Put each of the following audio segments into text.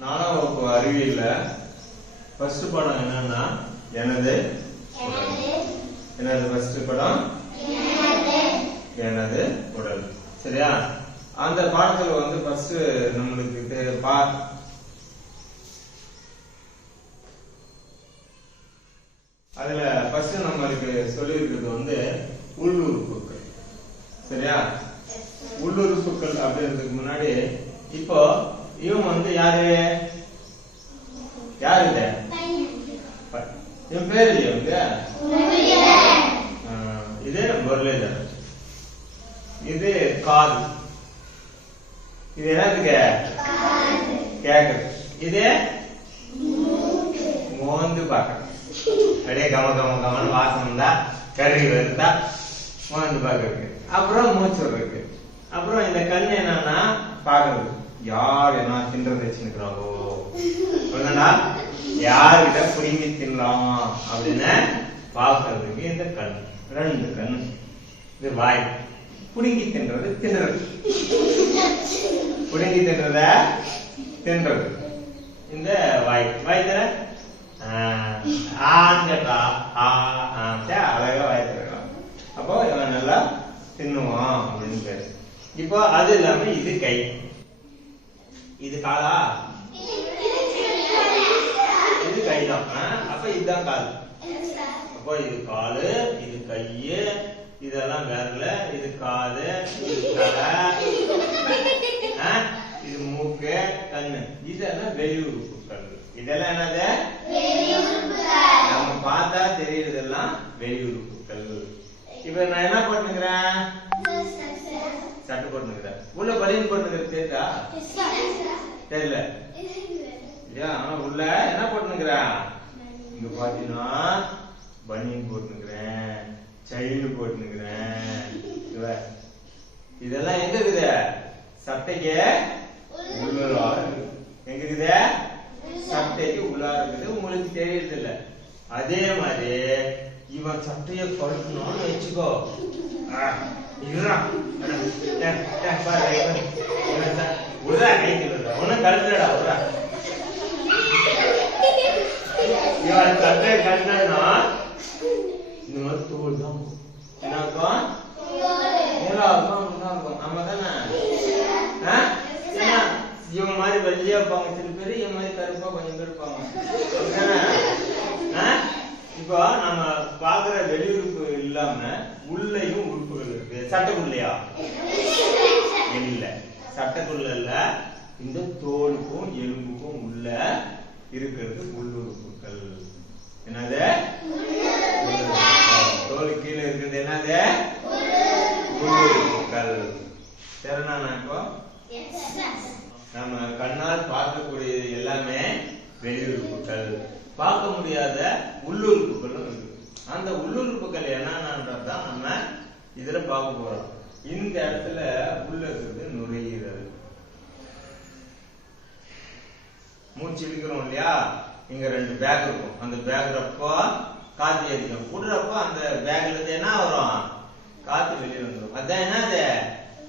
நாலாம் வகுப்பு அறிவியல்ல. ஃபர்ஸ்ட் படம் என்னன்னா எனது உடல். எனது ஃபர்ஸ்ட் படம் எனது உடல் சரியா? அந்த பாடத்துல வந்து ஃபர்ஸ்ட் நம்மளுக்கு பா அதுல ஃபர்ஸ்ட் நம்மளுக்கு சொல்லியிருக்கிறது வந்து உள்ளுறுப்புகள் சரியா? உள்ளுறுப்புகள் அப்படின்றதுக்கு முன்னாடி இப்போ இவன் வந்து யாரு? யாரு இது இவன் பேர் இவங்க? இது முரளிதர் இது காது. இது என்னதுக்கு கேக்குது. இது? மோந்து பாக்குறது அப்படியே கம கம கமன்னு வாசம் இருந்தா கறி வருதா மோந்து பார்க்கறதுக்கு. அப்புறம் மூச்சு இருக்கு அப்புறம் இந்த கண்ணு என்னன்னா பார்க்கறது யார் என்ன தின்றதை வச்சுக்கிறாங்களோ என்னடா யார்கிட்ட புடுங்கி தின்னலாம் அப்படின்னு பார்க்கறதுக்கு இந்த கண். ரெண்டு கண். இது வாய். புடுங்கி தின்றது தின்றது. புடுங்கி தின்றத தின்றது. இந்த வாய். வாய் தர? ஆஞ்சக்கா ஆ ஆ அழகா வாய் அப்போ இவன் நல்லா தின்னுவான் அப்படின்னு பேரு. இப்போ அது இல்லாம இது கை. இது காலா? இது கை தான் அப்ப இதுதான் கால். அப்போ இது காலு இது கையு இதெல்லாம் விரல இது காது இது தலை. இது மூக்கு கண்ணு. இதெல்லாம் வெளி உறுப்புகள் இதெல்லாம் என்னது? நம்ம பார்த்தா தெரியறதெல்லாம் வெளி உறுப்புகள் இப்ப நான் என்ன பண்ணுகிறேன்? உள்ள பனியன் போட்டுக்கிறது தெரியுதா? தெரியல. இல்லையா? உள்ள என்ன போட்டுக்கிறேன் இங்க பாத்தீங்கன்னா பனியன் போட்டுக்கிறேன் செயின் போட்டுக்கிறேன் இதெல்லாம் எங்க இருக்குது? சட்டைக்கு உள்ளார எங்க இருக்குது? சட்டைக்கு உள்ளார இருக்குது. உங்களுக்கு தெரியறது இல்ல. அதே மாதிரி இவன் சட்டைய கழுக்கணும்னு வச்சுக்கோ. ஆ, இருடா. அட, டே, டே, பாரு, இவன், இவன் ச- இந்த மாதிரி தோல் தான் என்ன இருக்கும்? இருக்கும், முன்னா இருக்கும். தானே? இவங்க மாதிரி வெள்ளையா இருப்பாங்க சில பேர் இவங்க மாதிரி கருப்பா கொஞ்சம் பேர் இருப்பாங்க. இப்போ நம்ம பாக்குற இல்லாம உள்ளையும் உறுப்புகள் இருக்கு. சட்டக்குள்ளையா இல்ல. சட்டக்குள்ள இந்த தோலுக்கும் எலும்புக்கும் உள்ள இருக்கிறது உள்ளுறுப்புகள் என்னது? தோல் கீழே இருக்கிறது என்னது? உள்ளுறுப்புகள் சரிண்ணா இப்போ? நம்ம கண்ணால் பார்க்கக்கூடியது எல்லாமே வெளியுறுப்புகள் பார்க்க முடியாத உள்ளுறுப்புகளும் இருக்கு அந்த உள்ளுறுப்புகள் என்னென்னன்றது தான் நம்ம இதுல பார்க்க போறோம். இந்த இடத்துல உள்ள இருக்கிறது நுரையீரல். மூச்சு இழுக்கிறோம் இல்லையா? இங்க ரெண்டு பேக் இருக்கும். அந்த பேக்குறப்போ காத்து ஏறிக்கும். விடுறப்போ அந்த பேக்ல இருந்து என்ன வரும்? காத்து வெளியே வந்துடும் அதான் என்னது?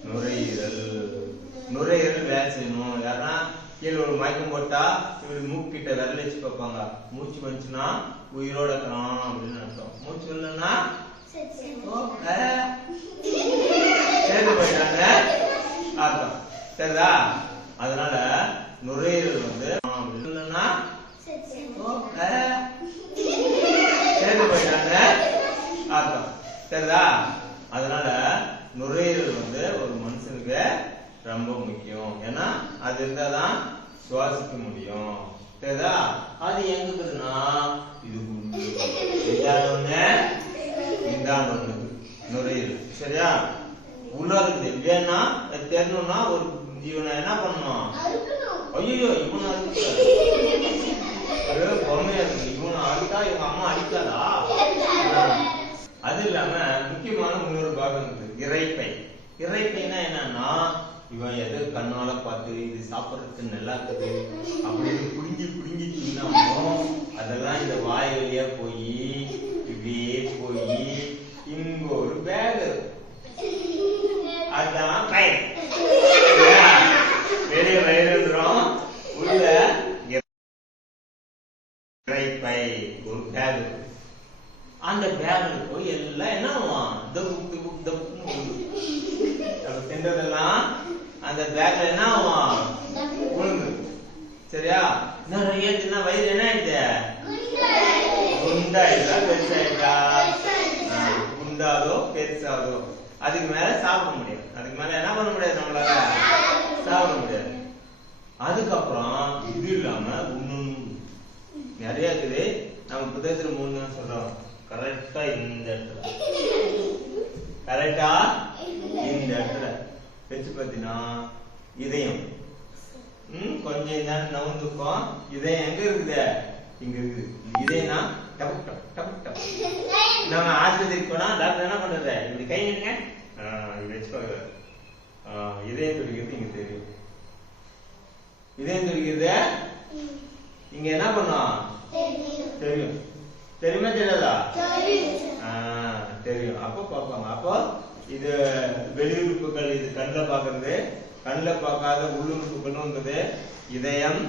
நுரையீரல். நுரையீரல் வேலை செய்யணும். யாருன்னா கீழே ஒரு மயக்கம் போட்டா இவர் மூக்கிட்ட விரல வச்சு பார்ப்பாங்க. மூச்சு வந்துச்சுன்னா உயிரோட இருக்கிறான் அப்படின்னு அர்த்தம் மூச்சு இல்லைன்னா ஓ, ஆ, சேர்ந்து போயிட்டாங்க அர்த்தம் சரிதா அதனால நுரையீரல் வந்து ஆ, அப்படின்னு இல்லைன்னா ஓ, ஆ, சேர்ந்து போயிட்டாங்க அர்த்தம் சரிதா அதனால நுரையீரல் வந்து ஒரு மனுஷனுக்கு ரொம்ப முக்கியம் ஏன்னா அது இருந்தாதான் சுவாசிக்க முடியும் சரிதா அது எங்க இருக்குதுன்னா இது இந்தாண்ட ஒண்ணு? இந்தாண்ட ஒண்ணு. நுரையீரல். சரியா? உள்ள இருக்குது. அது தெரியணும்னா ஒரு இவனை என்ன பண்ணணும்? ஐயோ இவனை அடிக்கக்கூடாது. பொம்மையா இருக்கு. இவனை அடித்தா இவங்க அம்மா அடிக்காதா? அது இல்லாம முக்கியமான இன்னொரு பாகம் இருக்கு. இறைப்பை. இறைப்பைனா என்னன்னா இவன் எதை கண்ணால பார்த்து இது சாப்பிட்றதுக்கு நல்லா இருக்குது அப்படின்னு புடுங்கி புடுங்கி தின்னாமோ அதெல்லாம் இந்த வாய் வழியா போய் இப்படியே போய் இங்க ஒரு பேக் இருக்கும் பயிர் வெளியே வயிறு உள்ள அந்த பேக்ல போய் எல்லாம் என்ன ஆகும் தபுக் தபுக் தபுக்னு விழுகும். நம்ம தின்றதெல்லாம் அந்த பேக்ல என்ன ஆகும்? விழுந்து சரியா? நிறைய தின்னா வயிறு என்ன ஆயிடுது? குண்டாயிட்டா பெருசாயிட்டா குண்டாதோ பெருசாதோ? அதுக்கு மேல சாப்பிட முடியாது. அதுக்கு மேல என்ன பண்ண முடியாது நம்மளால? சாப்பிட முடியாது. அதுக்கப்புறம் இது இல்லாம இன்னும் நிறைய இருக்குது. நம்ம புத்தகத்துல மூணு சொல்றோம். கரெக்டா இந்த இடத்துல. கரெக்டா இந்த இடத்துல. வச்சு பார்த்தீங்கன்னா இதயம். ம் கொஞ்சம் தான் நவுந்துக்கும் இதயம் எங்க இருக்குது? இங்க இருக்குது. இதயம்னா டபுக் டப் டபுக் டப் நம்ம ஆஸ்பத்திரிக்கு போனா டாக்டர் என்ன பண்றது? இப்படி கை வச்சுக்கோங்க. ஆ, இதயம் துடிக்கிறது இங்க தெரியும். இதயம் துடிக்கிறது இங்க என்ன பண்ணும்? தெரியும். தெரியுமா தெரியாதா? தெரியும். அப்போ பார்ப்பாங்க. அப்போ இது வெளியுறுப்புகள் இது கண்ணில் பார்க்கறது. கண்ணில் பார்க்காத உள்ளுறுப்புகளும் இதயம்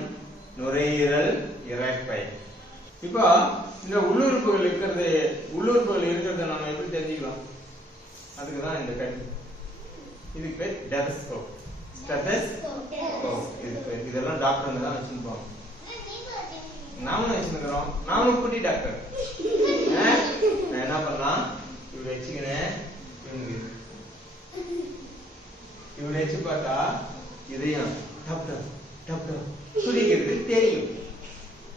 நுரையீரல் இரைப்பை இப்போ இந்த உள்ளுறுப்புகள் இருக்கிறது உள்ளுறுப்புகள் இருக்கிறத நம்ம எப்படி தெரிஞ்சுக்கலாம்? அதுக்கு தான் இந்த கண். இதுக்கு பேர் டெபஸ்கோப் ஸ்டெதஸ்கோப் இதெல்லாம் டாக்டருங்க தான் வச்சுருப்போம் நாமளும் வச்சுருக்கிறோம்? நாமளும் குட்டி டாக்டர் நான் என்ன பண்ணலாம்? இப்படி வச்சுக்கினேன் இவனை வச்சு பார்த்தா இதயம் டப் டப் டப் டப் துடிக்கிறது தெரியும்.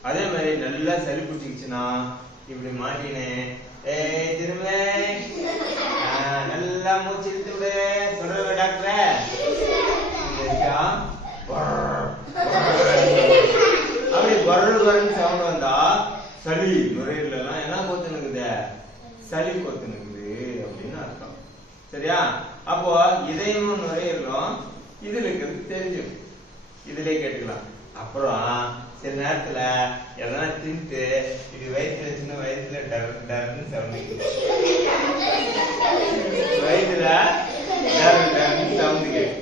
அதே மாதிரி நல்லா சளி பிடிச்சிக்கிச்சுன்னா இப்படி மாட்டினேன் ஏய் திரும்ப நல்லா மூச்சு இழுத்து விடு சொல்ற டாக்டரே. அப்படி வரல் வரன்னு சவுண்ட் வந்தா சளி நுரையீரல் எல்லாம் என்ன கொத்துனுக்குது சளி கொத்துனுக்குது சரியா? அப்போ இதயமும் நுரையீரலும் இதுல இருக்கிறது தெரியும் இதுலயே கேட்டுக்கலாம். அப்புறம் சில நேரத்துல எதனா தின்ட்டு இது வயிற்றுல சின்ன வயிற்றுல டர் டர்னு சவுண்ட் வயிற்றுல டர் டர்னு சவுண்ட் கேட்கும்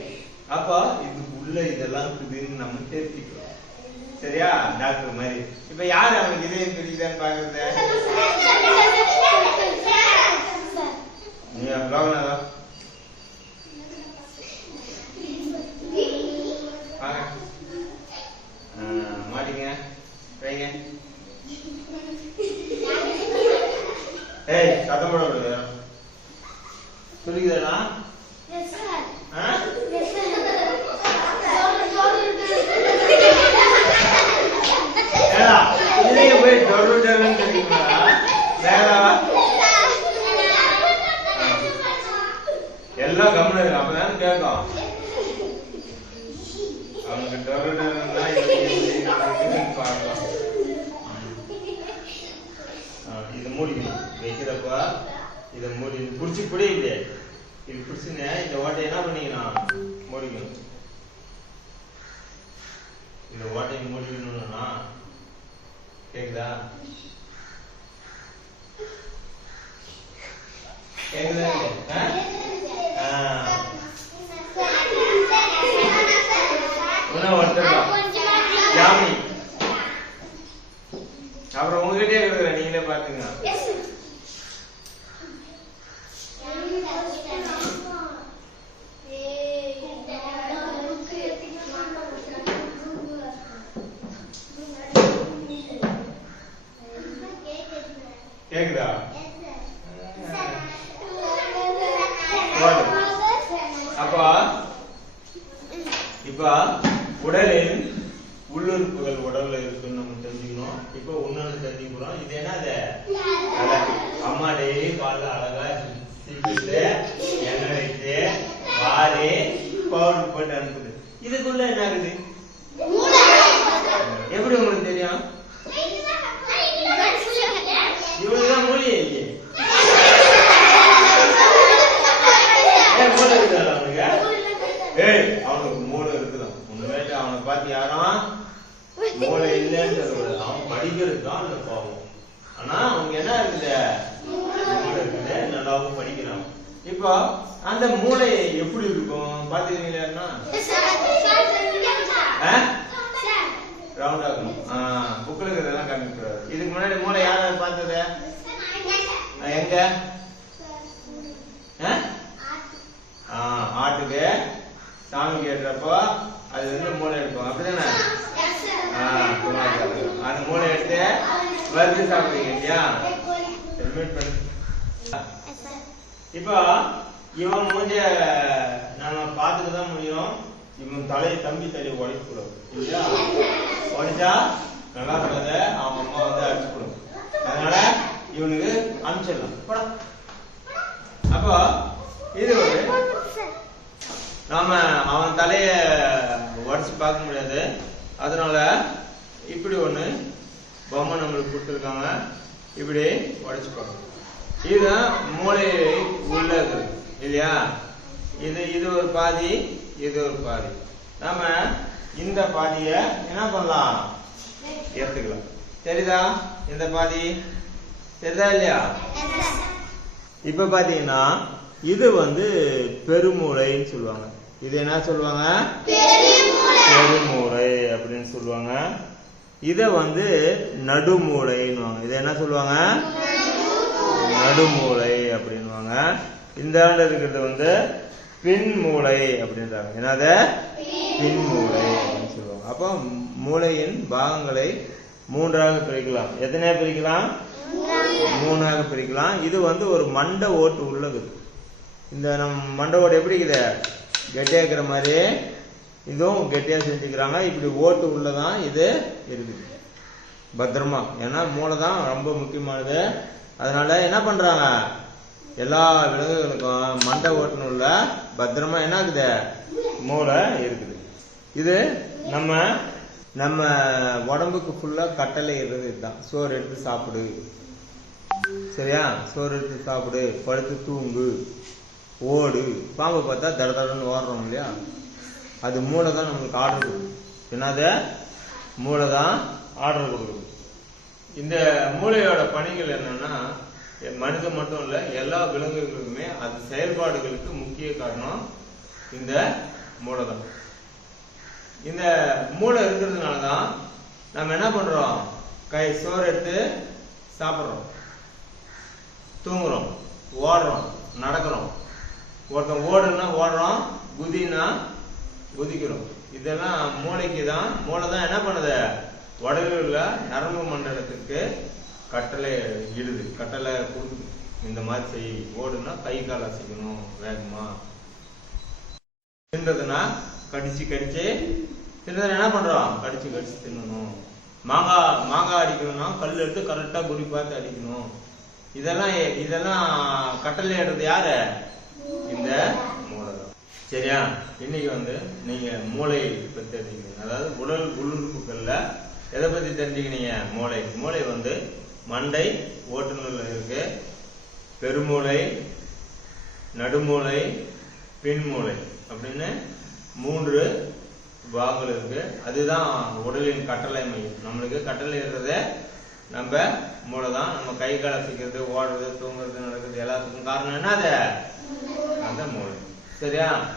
அப்போ இதுக்குள்ள இதெல்லாம் இருக்குதுன்னு நம்ம தெரிஞ்சுக்கிறோம் சரியா? டாக்டர் மாதிரி. இப்ப யார் அவனுக்கு இதயம் தெரியுதான்னு பாக்குறது? நீ லோகநாதா வாங்க ஆ, மாட்டிங்க வைங்க ஏய் சத்தம் போடக்கூடாது சொல்லிக்கிறா ஆ ஏடா இதுலயே போய் டொரு டொருன்னு தெரியுமா வேறா எல்லாம் கம்முனு இரு, அப்பதான் கேட்கும். அவனுக்கு டொரு டொருன்னா பார்க்கலாம். ஆ, மூடிக்கணும் வைக்கிறப்ப இதை மூடி பிடிச்சி பிடி இது. பிடிச்சுன்னு இந்த ஓட்டை என்ன பண்ணிக்கணும் மூடிக்கணும். இந்த ஓட்டையை மூடிக்கணும்னா கேக்குதா? கேக்குதா இல்லையா? ஆ? ஆ. யாமினி அப்புறம் உங்ககிட்டயே இருக்கிற நீங்களே பாத்துங்க கேக்குதா அப்பா இப்ப உடலில் உள்ளுறுப்புகள் உடல்ல இருக்குன்னு நம்ம தெரிஞ்சுக்கணும் இப்ப ஒண்ணு தெரிஞ்சுக்கிறோம் இது என்னது தலை. அம்மா டெய்லி காலைல அழகா சீக்கிட்டு எண்ணெய் வைத்து வாரி பவுடர் போட்டு அனுப்புது. இதுக்குள்ள என்ன இருக்குது எப்படி உங்களுக்கு தெரியும்? இவ்வளவுதான் மூலிகை இல்லையே. ஏன் ஏய் அவனுக்கு மூளை இருக்குதான் உண்மையில அவனை பார்த்து யாரும் மூளை இல்லைன்னு சொல்லக்கூடாது அவன் படிக்கிறது தான் அந்த பாவம். ஆனா அவங்க என்ன இருக்குது மூளை இருக்குது நல்லாவும் படிக்கிறான். இப்போ அந்த மூளை எப்படி இருக்கும்? பாத்துக்கிறீங்களா ரவுண்டா இருக்கும் புக்கில் இருக்கிறதெல்லாம் காமிக்கூடாது இதுக்கு முன்னாடி மூளை யார் பார்த்தது? அஹ் எங்க? ஆ? ஆ, ஆட்டுக்கு சாமி கேட்டுறப்போ அது வந்து மூளை எடுப்போம் அப்படிதானே? ஆ, அந்த மூளை எடுத்து வறுத்து சாப்பிடுவீங்க இல்லையா? ஹெல்மெட் பண்ணு. இப்போ இவன் மூஞ்ச நம்ம பார்த்துட்டு தான் முடியும். இவன் தலையை தம்பி தலையை உடைக்க கூடாது இல்லையா? உடைச்சா நல்லா இருக்காத அவன் அம்மா வந்து அடிச்சு கொடுக்கும் அதனால இவனுக்கு அனுப்பிச்சிடலாம். படம் அப்போ இது ஒரு நாம அவன் தலைய உடச்சு பார்க்க முடியாது. அதனால இப்படி ஒன்று பொம்மை நம்மளுக்கு கொடுத்துருக்காங்க. இப்படி உடச்சு பார்க்கணும். இதுதான் மூளையை உள்ளது இருக்குது இல்லையா? இது இது ஒரு பாதி இது ஒரு பாதி. நாம இந்த பாதிய என்ன பண்ணலாம்? எடுத்துக்கலாம். தெரியுதா? இந்த பாதி. தெரியுதா இல்லையா? இப்ப பாத்தீங்கன்னா இது வந்து பெருமூளைன்னு சொல்லுவாங்க. இது என்ன சொல்லுவாங்க? பெருமூளை அப்படின்னு சொல்லுவாங்க. இத வந்து நடுமூளைன்னு இதை என்ன சொல்லுவாங்க? நடுமூளை அப்படின்னுவாங்க. இந்த ஆண்டு இருக்கிறது வந்து பின்மூளை அப்படின்றாங்க. என்னது? பின்மூளை அப்படின்னு சொல்லுவாங்க. அப்போ மூளையின் பாகங்களை மூன்றாக பிரிக்கலாம். எத்தனையா பிரிக்கலாம்? மூணாக பிரிக்கலாம். இது வந்து ஒரு மண்டை ஓட்டு உள்ளது. இந்த நம்ம மண்டை ஓட்டு எப்படி இருக்குது? கெட்டியா இருக்கிற மாதிரி. இதுவும் கெட்டியா செஞ்சுக்கிறாங்க. இப்படி ஓட்டு உள்ளதான் இது இருக்குது. பத்திரமா. ஏன்னா மூளை தான் ரொம்ப முக்கியமானது. அதனால என்ன பண்றாங்க? எல்லா விலங்குகளுக்கும் மண்டை ஓட்டுன்னு உள்ள பத்திரமா என்ன இருக்குது மூளை இருக்குது. இது நம்ம நம்ம உடம்புக்கு ஃபுல்லா கட்டளை இடுறது இதுதான். சோறு எடுத்து சாப்பிடு. சரியா? சோறு எடுத்து சாப்பிடு. படுத்து தூங்கு. ஓடு. பாம்பு பார்த்தா தட தடன்னு ஓடுறோம் இல்லையா? அது மூளை தான் நம்மளுக்கு ஆர்டர் கொடுக்குது. என்னது? மூளை தான் ஆர்டர் கொடுக்குது. இந்த மூளையோட பணிகள் என்னன்னா மனிதன் மட்டும் இல்ல எல்லா விலங்குகளுக்குமே அது செயல்பாடுகளுக்கு முக்கிய காரணம் இந்த மூளை தான் இந்த மூளை இருக்கிறதுனால தான் நம்ம என்ன பண்றோம்? கை சோறு எடுத்து சாப்பிட்றோம். தூங்குறோம். ஓடுறோம். நடக்கிறோம். ஒருத்தன் ஓடுனா ஓடுறோம் குதினா குதிக்கிறோம். இதெல்லாம் மூளைக்கு தான் மூளை தான் என்ன பண்ணுது? உடலில் உள்ள நரம்பு மண்டலத்துக்கு கட்டளை இடுது. கட்டளை கொடுக்குது. இந்த மாதிரி செய் ஓடுனா கை கால் அசைக்கணும் வேகமா. தின்றதுன்னா கடிச்சு கடிச்சு தின்றதுனா என்ன பண்றோம்? கடிச்சு கடிச்சு தின்னணும். மாங்காய் மாங்காய் அடிக்கணும்னா கல் எடுத்து கரெக்டா குறி பார்த்து அடிக்கணும். இதெல்லாம் இதெல்லாம் கட்டளை இடுறது யாரு? இந்த மூளை தான் சரியா? இன்னைக்கு வந்து நீங்க மூளை பத்தி தெரிஞ்சுக்கணும். அதாவது உடல் உள்ளுறுப்புகள்ல எதை பத்தி தெரிஞ்சுக்கினீங்க? மூளை. மூளை வந்து மண்டை ஓட்டுநர்ல இருக்கு. பெருமூளை நடுமூளை பின்மூளை அப்படின்னு மூன்று பாகங்கள் இருக்கு. அதுதான் உடலின் கட்டளை மையம். நம்மளுக்கு கட்டளை இடுறதே நம்ம மூளை தான். நம்ம கை கால சிக்கிறது ஓடுறது தூங்குறது நடக்கிறது எல்லாத்துக்கும் காரணம் என்ன அது? அந்த மூளை. சரியா?